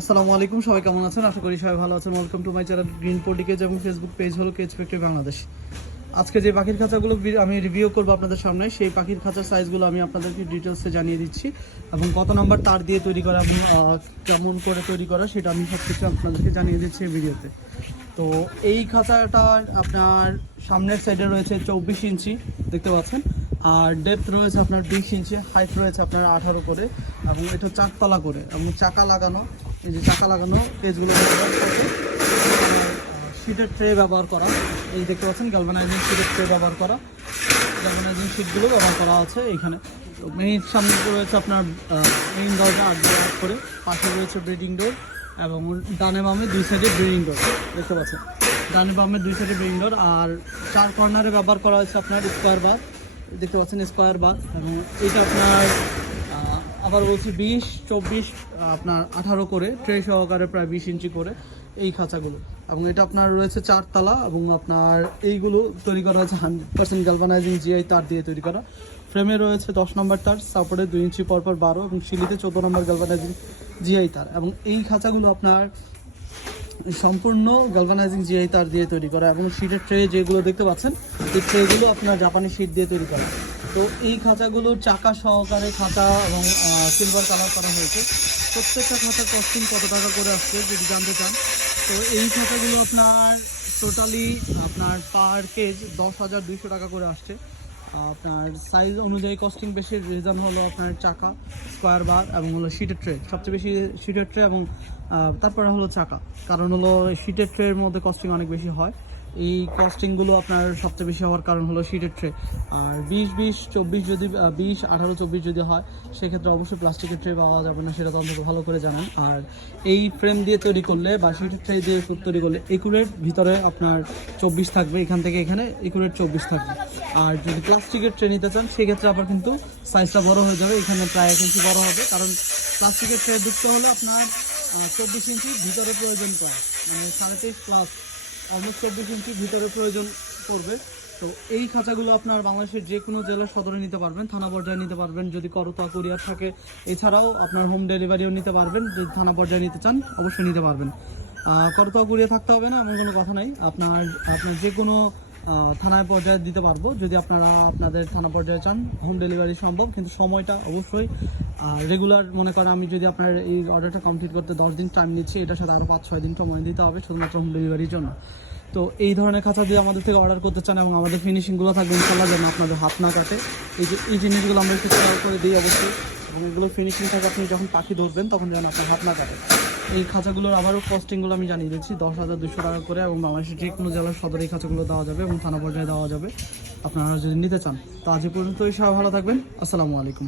আসসালামু আলাইকুম, সবাই কেমন আছেন? আশা করি সবাই ভালো আছেন। Welcome to my channel green পোর্টিকেজ এবং ফেসবুক পেজ হলো কেজ ফ্যাক্টরি বাংলাদেশ আজকে যে পাখির খাঁচাগুলো আমি রিভিউ করব আপনাদের সামনে, সেই পাখির খাঁচার সাইজগুলো আমি আপনাদেরকে ডিটেলসে জানিয়ে দিচ্ছি এবং কত নাম্বার তার দিয়ে তৈরি করা এবং কেমন করে তৈরি করা সেটা আমি সব কিছু আপনাদেরকে জানিয়ে দিচ্ছি এই ভিডিওতে। তো এই খাঁচাটা আপনার সামনের সাইডে রয়েছে চব্বিশ ইঞ্চি, দেখতে পাচ্ছেন। আর ডেপথ রয়েছে আপনার বিশ ইঞ্চি হাইট রয়েছে আপনার আঠারো করে এবং এটা চারতলা করে এবং চাকা লাগানো। এই যে চাকা লাগানো পেজগুলো ব্যবহার ট্রে ব্যবহার করা। এই দেখতে পাচ্ছেন গ্যালভানাইজিং শিটের ট্রে ব্যবহার করা। গ্যালভানাইজিং শিটগুলো ব্যবহার করা আছে এইখানে মেইন সামনে রয়েছে আপনার মেইন দরজা আট করে। পাশে রয়েছে ব্রিডিং ডোর এবং ডানে বামে দুই সাইডে ব্রিডিং ডোর দেখতে পাচ্ছেন? ডানে বামে দুই সাইডে ব্রিডিং ডোর আর চার কর্নারে ব্যবহার করা হয়েছে আপনার স্কোয়ার বার দেখতে পাচ্ছেন স্কোয়ার বার এবং এটা আপনার আবার বলছি বিশ, চব্বিশ আপনার আঠারো করে, ট্রে সহকারে প্রায় বিশ ইঞ্চি করে এই খাঁচাগুলো। এবং এটা আপনার রয়েছে চারতলা এবং আপনার এইগুলো তৈরি করা হয়েছে হান্ড্রেড পার্সেন্ট গ্যালভানাইজিং জিআই তার দিয়ে তৈরি করা। ফ্রেমে রয়েছে দশ নম্বর তার, সাপোর্টে দুই ইঞ্চি পরপর বারো এবং সিলিতে চোদ্দ নম্বর গ্যালভানাইজিং জিআই তার। এবং এই খাঁচাগুলো আপনার সম্পূর্ণ গ্যালভানাইজিং জিআই তার দিয়ে তৈরি করা এবং শীটের ট্রে যেগুলো দেখতে পাচ্ছেন, এই ট্রেগুলো আপনার জাপানি শীট দিয়ে তৈরি করা। তো এই খাঁচাগুলো চাকা সহকারে খাঁচা এবং সিলভার কালার করা হয়েছে। প্রত্যেকটা খাঁচার কস্টিং কত টাকা করে আসছে যদি জানতে চান। তো এই খাঁচাগুলো আপনার টোটালি আপনার পার কেজ দশ হাজার দুইশো টাকা করে আসছে। আপনার সাইজ অনুযায়ী কস্টিং বেশি রিজন হলো আপনার চাকা স্কোয়ার বার এবং হলো শিটের ট্রে সবচেয়ে বেশি শিটের ট্রে এবং তারপরে হলো চাকা। কারণ হলো শিটের ট্রের মধ্যে কস্টিং অনেক বেশি হয়। এই কস্টিংগুলো আপনার সবচেয়ে বেশি হওয়ার কারণ হলো শিটের ট্রে আর বিশ বিশ, চব্বিশ যদি বিশ, আঠারো, চব্বিশ যদি হয়, সেক্ষেত্রে অবশ্যই প্লাস্টিকের ট্রে পাওয়া যাবে না, সেটা তো অন্তত ভালো করে জানেন। আর এই ফ্রেম দিয়ে তৈরি করলে বা শিটের ট্রে দিয়ে তৈরি করলে একুরেট ভিতরে আপনার চব্বিশ থাকবে, এখান থেকে এখানে একুরেট চব্বিশ থাকবে। আর যদি প্লাস্টিকের ট্রে নিতে চান, সেক্ষেত্রে আবার কিন্তু সাইজটা বড় হয়ে যাবে, এখানে প্রায় এক ইঞ্চি বড় হবে। কারণ প্লাস্টিকের ট্রে ঢুকতে হলে আপনার চব্বিশ ইঞ্চি ভিতরে প্রয়োজন পড়ে মানে সাড়ে তেইশ প্লাস অলমোস্ট চব্বিশ ইঞ্চি ভিতরে প্রয়োজন পড়বে। তো এই খাঁচাগুলো আপনার বাংলাদেশের যে কোনো জেলার সদরে নিতে পারবেন, থানা পর্যায়ে নিতে পারবেন। যদি করতা কুরিয়ার থাকে, এছাড়াও আপনার হোম ডেলিভারিও নিতে পারবেন। যদি থানা পর্যায়ে নিতে চান, অবশ্যই নিতে পারবেন। করতা কুরিয়া থাকতে হবে না, এমন কোনো কথা নাই। আপনার আপনার যে কোনো থানায় পর্যায়ে দিতে পারব। যদি আপনারা আপনাদের থানা পর্যায়ে চান হোম ডেলিভারি সম্ভব, কিন্তু সময়টা অবশ্যই রেগুলার মনে করেন আমি যদি আপনার এই অর্ডারটা কমপ্লিট করতে দশ দিন টাইম নিচ্ছি, এটার সাথে আরও পাঁচ ছয় দিন সময় দিতে হবে শুধুমাত্র হোম ডেলিভারির জন্য। তো এই ধরনের খাঁচা দিয়ে আমাদের থেকে অর্ডার করতে চান এবং আমাদের ফিনিশিংগুলো থাকবে ইনশাল্লাহ যেন আপনাদের হাত না কাটে। এই যে, এই জিনিসগুলো আমরা একটু করে দিই অবশ্যই। এবং এগুলো ফিনিশিং থাকে আপনি যখন পাখি ধরবেন, তখন যেন আপনার হাত না কাটে এই খাঁচাগুলোর আবারও কস্টিংগুলো আমি জানিয়ে দিচ্ছি, দশ হাজার দুশো টাকা করে এবং বাংলাদেশের যে কোনো জেলার সদর এই খাঁচাগুলো দেওয়া যাবে এবং থানা পর্যায়ে দেওয়া যাবে। আপনারা যদি নিতে চান, তো আজ পর্যন্ত সব ভালো থাকবেন। আসসালামু আলাইকুম।